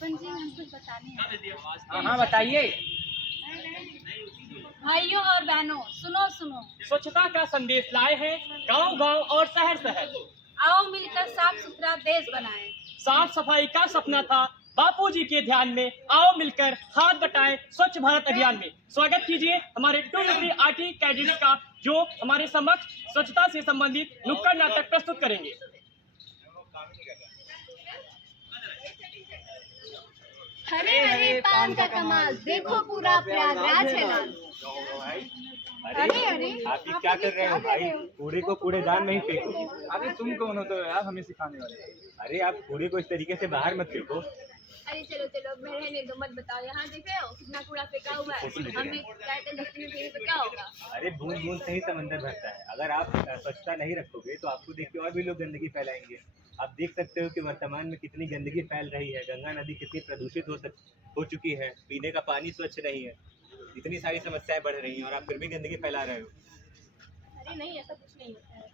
सरपंच जी हम कुछ बताने हैं। हाँ हाँ बताइए। भाइयों और बहनों सुनो सुनो, स्वच्छता का संदेश लाए हैं गांव गांव और शहर शहर। आओ मिलकर साफ सुथरा देश बनाएं। साफ सफाई का सपना था बापूजी के ध्यान में, आओ मिलकर हाथ बटाएं स्वच्छ भारत अभियान में। स्वागत कीजिए हमारे 2 आरटी कैडेट्स का, जो हमारे समक्ष स्वच्छता से संबंधित नुक्कड़ नाटक प्रस्तुत करेंगे। हरे हरे पान का कमाल, देखो पूरा प्रयागराज है लाल। अरे अरे आप ये क्या कर रहे हो भाई? कूड़े को कूड़ेदान में ही फेंको। अरे तुम कौन हो तो यार हमें सिखाने वाले? अरे आप कूड़े को इस तरीके से बाहर मत फेंको। अरे चलो चलो रहने दो, मत बताओ। यहाँ देख रहे हो कितना कूड़ा फेंका हुआ है। हमें कहते डस्टबिन फेंकने तो क्या होगा? अरे बूंद बूंद से ही समंदर भरता है। अगर आप स्वच्छता नहीं रखोगे तो आपको देख के और भी लोग गंदगी फैलाएंगे। आप देख सकते हो कि वर्तमान में कितनी गंदगी फैल रही है। गंगा नदी कितनी प्रदूषित हो चुकी है। पीने का पानी स्वच्छ नहीं है। इतनी सारी समस्याएं बढ़ रही हैं और आप फिर भी गंदगी फैला रहे हो। अरे नहीं, ऐसा कुछ नहीं होता है।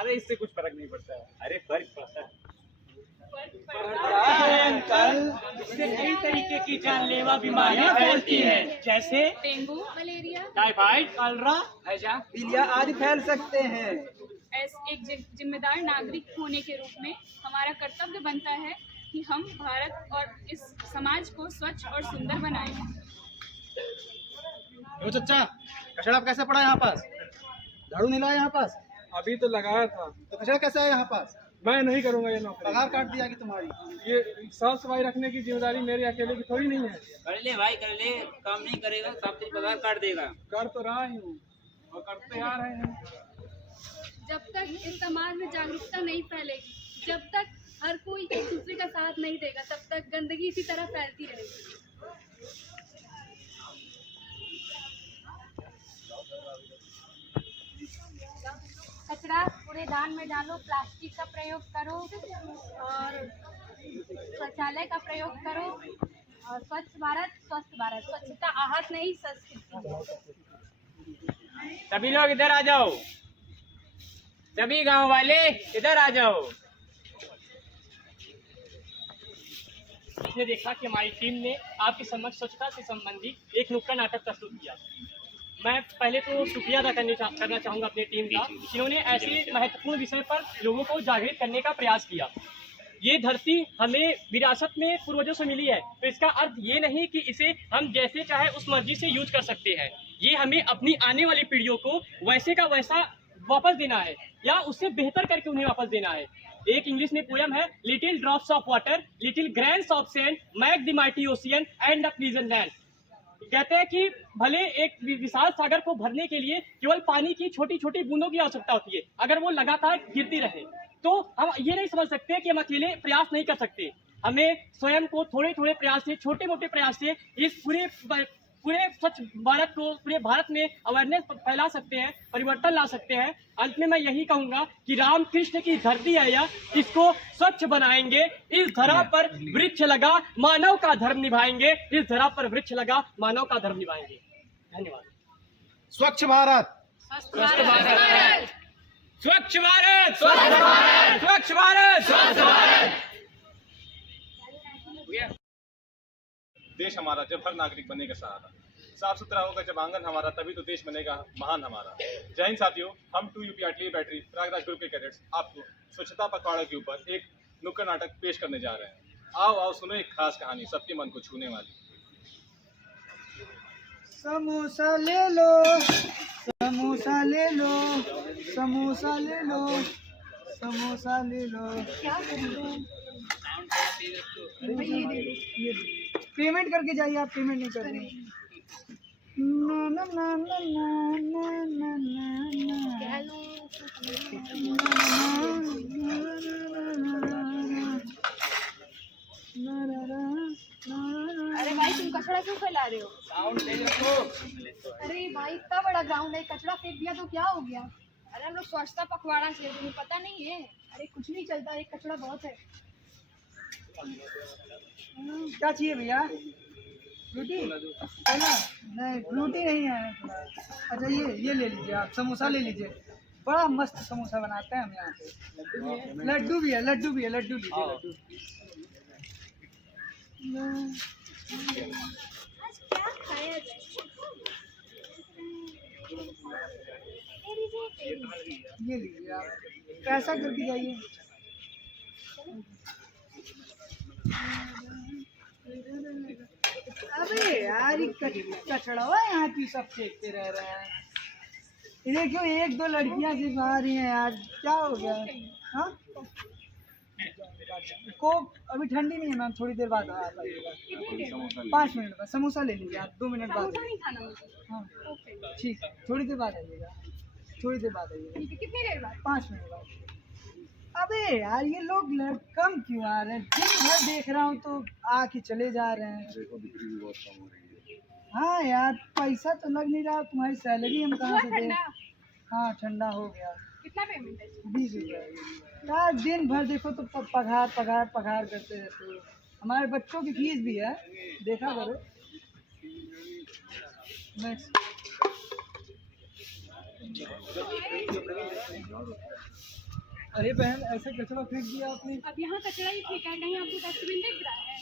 अरे इससे कुछ फर्क नहीं पड़ता है। अरे फर्क पड़ता है। इससे कई तरीके की जानलेवा बीमारियां फैलती हैं, जैसे डेंगू, मलेरिया। टाइफाइड, कलरा, हैजा, पीलिया आदि फैल सकते हैं। एक जिम्मेदार नागरिक होने के रूप में हमारा कर्तव्य बनता है कि हम भारत और इस समाज को स्वच्छ और सुंदर बनाएं। चचा, कचरा कैसे पड़ा यहाँ पास? झाड़ू नहीं लाया यहाँ पास? अभी तो लगाया था। तो कचरा कैसे आया यहाँ पास? मैं नहीं करूंगा ये नौकरी। पगार काट दिया कि तुम्हारी? ये साफ सफाई रखने की जिम्मेदारी मेरी अकेले की थोड़ी नहीं है। कर ले भाई कर ले, काम नहीं करेगा सब तेरी पगार काट देगा। कर तो रहा ही हूँ और करते आ रहे हैं। जब तक इस समाज में जागरूकता नहीं फैलेगी, जब तक हर कोई एक दूसरे का साथ नहीं देगा, तब तक गंदगी इसी तरह फैलती रहेगी। कचरा कूड़ेदान में डालो, प्लास्टिक का प्रयोग करो और शौचालय का प्रयोग करो। और स्वच्छ भारत स्वस्थ भारत, स्वच्छता आहत नहीं संस्कृति। सभी लोग इधर आ जाओ। सभी गांव वाले इधर आ जाओ। आपने देखा कि हमारी टीम ने आपके समक्ष स्वच्छता से संबंधित एक नुक्कड़ नाटक प्रस्तुत किया। मैं पहले तो शुक्रिया अदा करना चाहूँगा अपनी टीम का, जिन्होंने ऐसे महत्वपूर्ण विषय पर लोगों को जागृत करने का प्रयास किया। ये धरती हमें विरासत में पूर्वजों से मिली है, तो इसका अर्थ ये नहीं कि इसे हम जैसे चाहे उस मर्जी से यूज कर सकते हैं। ये हमें अपनी आने वाली पीढ़ियों को वैसे का वैसा वापस देना है, या उससे बेहतर करके उन्हें वापस देना है। एक इंग्लिश में पोयम है, little drops of water, little grains of sand, make the mighty ocean and the pleasant land. कहते हैं कि भले एक विशाल सागर को भरने के लिए केवल पानी की छोटी छोटी बूंदों की आवश्यकता होती है, अगर वो लगातार गिरती रहे तो हम ये नहीं समझ सकते कि हम अकेले प्रयास नहीं कर सकते। हमें स्वयं को थोड़े थोड़े प्रयास से, छोटे मोटे प्रयास से इस पूरे स्वच्छ भारत को, पूरे भारत में अवेयरनेस फैला सकते हैं, परिवर्तन ला सकते हैं। अंत में मैं यही कहूंगा कि राम कृष्ण की धरती है यह, इसको स्वच्छ बनाएंगे। इस धरा पर वृक्ष लगा, मानव का धर्म निभाएंगे। इस धरा पर वृक्ष लगा, मानव का धर्म निभाएंगे। धन्यवाद। स्वच्छ भारत, स्वच्छ भारत, स्वच्छ भारत, स्वच्छ भारत, स्वच्छ भारत, स्वच्छ भारत। देश हमारा जब हर नागरिक बनेगा सहारा, साफ सुथरा होगा जब आंगन हमारा, तभी तो देश बनेगा महान हमारा। जय हिंद साथियों, हम 2 आरटी बैटरी प्रयागराज ग्रुप के कैडेट्स आपको स्वच्छता पखवाड़े के ऊपर एक नुक्कड़ नाटक पेश करने जा रहे हैं। आओ आओ सुनो एक खास कहानी, सबके मन को छूने वाली। समोसा ले लो, समोसा ले लो, समोसा ले लो, समोसा ले लो। क्या पेमेंट करके जाइए, आप पेमेंट नहीं कर रहे। ना ना ना ना ना ना ना अरे भाई तुम कचरा क्यों फैला रहे हो? अरे भाई इतना बड़ा ग्राउंड है, कचरा फेंक दिया तो क्या हो गया? अरे हम लोग स्वच्छता पखवाड़ा से, तुम्हें पता नहीं है? अरे कुछ नहीं चलता, एक कचरा बहुत है। क्या चाहिए भैया? फ्रूटी? नहीं फ्रूटी नहीं है। अच्छा ये ले लीजिए, आप समोसा ले लीजिए। बड़ा मस्त समोसा बनाते हैं हम यहाँ पे। लड्डू भी है, लड्डू भी है, लड्डू लीजिए। लड्डू ये लीजिए आप, पैसा करके जाइए। अबे यार ये कचड़ा हुआ यहाँ की सब फेंकते रह रहे हैं। ये क्यों एक दो लड़कियां सिर्फ आ रही हैं यार, क्या हो गया? हाँ कोक अभी ठंडी नहीं है मैम, थोड़ी देर बाद आ पाइएगा। 5 मिनट बाद समोसा ले लीजिए आप, 2 मिनट बाद। हाँ ठीक है, थोड़ी देर बाद आइएगा, थोड़ी देर बाद आइएगा। कितनी देर बाद? 5 मिनट बाद। अबे यार ये लोग कम क्यों आ रहे हैं? दिन भर देख रहा हूँ तो आके चले जा रहे हैं। देखो बिक्री भी बहुत कम हो रही है। हाँ यार पैसा तो लग नहीं रहा, तुम्हारी सैलरी हम कहाँ से दें? ठंडा हाँ ठंडा हो गया। कितना पेमेंट है? 20 रुपये। यार दिन भर देखो तो पगार पगार पगार करते रहते हो। हमारे बच्चों की फीस भी है, देखा करो। नेक्स्ट। अरे बहन ऐसे कचरा फेंक दिया आपने। अब यहाँ कचरा ही फेंका है, कहीं आपको डस्टबिन दिख रहा है?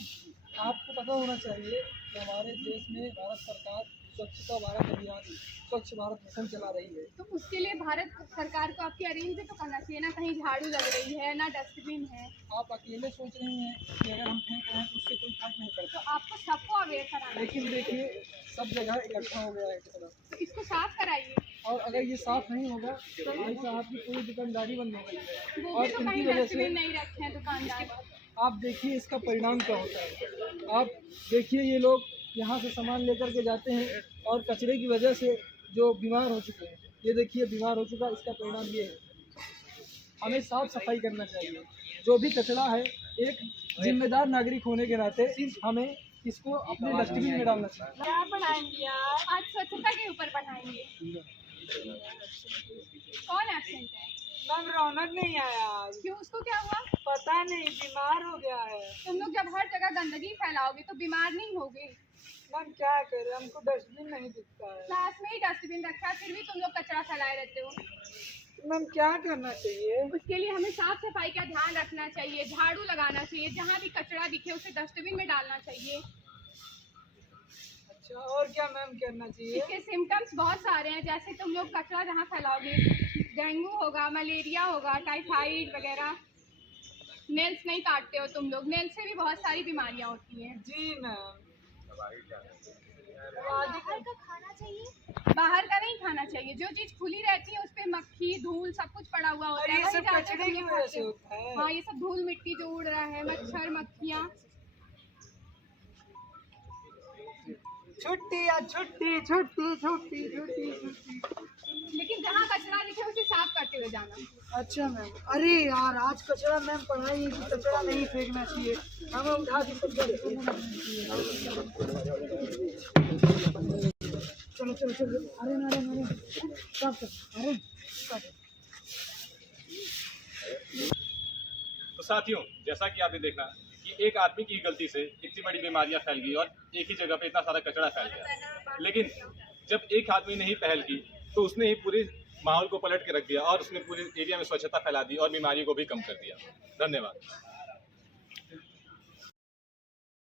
आपको पता होना चाहिए कि हमारे देश में भारत सरकार स्वच्छता भारत अभियान, स्वच्छ भारत मिशन चला रही है। तो उसके लिए भारत सरकार को आपकी अरेंज भी तो करना चाहिए ना, कहीं झाड़ू लग रही है ना डस्टबिन है। आप अकेले सोच रही हैं कि अगर हम फेंक रहे हैं तो उससे कोई फर्क नहीं पड़ता, तो आपको सबको अवेयर कराना लेकिन चाहिए। देखिए सब जगह इकट्ठा हो गया है कचरा, तो इसको साफ कराइए। और अगर ये साफ नहीं होगा तो भाई साहब की पूरी दुकानदारी बंद हो गई है। वो और भी तो इनकी कहीं वजह से डस्टबिन नहीं रखे हैं दुकानदार। आप देखिए इसका परिणाम क्या होता है। आप देखिए ये लोग यहाँ से सामान लेकर के जाते हैं और कचरे की वजह से जो बीमार हो चुके हैं, ये देखिए बीमार हो चुका, इसका परिणाम ये है। हमें साफ सफाई करना चाहिए। जो भी कचरा है, एक जिम्मेदार नागरिक होने के नाते हमें इसको अपने डस्टबिन में डालना चाहिए। क्या पढ़ाएंगे यार? आज स्वच्छता के ऊपर पढ़ाएंगे। कौन एब्सेंट है? मैम रौनक नहीं आया आज। क्यों, उसको क्या हुआ? पता नहीं, बीमार हो गया है। तुम लोग जब हर जगह गंदगी फैलाओगे तो बीमार नहीं होगे। मैम क्या करें, हमको डस्टबिन नहीं दिखता है। क्लास में ही डस्टबिन रखा है, फिर भी तुम लोग कचरा फैलाए रहते हो। मैम क्या करना चाहिए? उसके लिए हमें साफ सफाई का ध्यान रखना चाहिए, झाड़ू लगाना चाहिए, जहाँ भी कचरा दिखे उसे डस्टबिन में डालना चाहिए। अच्छा और क्या मैम करना चाहिए? इसके सिम्टम्स बहुत सारे हैं, जैसे तुम लोग कचरा जहाँ फैलाओगे, डेंगू होगा, मलेरिया होगा, टाइफाइड वगैरह। नेल्स नहीं काटते हो तुम लोग, नेल्स से भी बहुत सारी बीमारियाँ होती हैं। जी मैम। बाहर का नहीं खाना चाहिए, जो चीज खुली रहती है उस पे मक्खी धूल सब कुछ पड़ा हुआ होता और है। ये वही सब जाकर कचरे तुम की लोग वजह खाते से हो। होता है। हाँ ये सब धूल मिट्टी जो उड़ रहा है, मच्छर मक्खियाँ। छुट्टी या छुट्टी छुट्टी छुट्टी छुट्टी छुट्टी। लेकिन जहाँ कचरा दिखे उसे साफ करते हुए जाना। अच्छा मैम। अरे यार आज कचरा मैम पढ़ाई है कि कचरा नहीं फेंकना चाहिए, हमें उठा के सब डस्टबिन में डालना चाहिए। चलो चलो चलो, अरे अरे अरे स्टॉप कर, अरे स्टॉप। तो साथियों, जैसा कि आपने देखा कि एक आदमी की गलती से इतनी बड़ी बीमारियां फैल गई और एक ही जगह पे इतना सारा कचरा फैल गया। लेकिन जब एक आदमी ने ही पहल की तो उसने ही पूरे माहौल को पलट के रख दिया और उसने पूरे एरिया में स्वच्छता फैला दी और बीमारियों को भी कम कर दिया। धन्यवाद।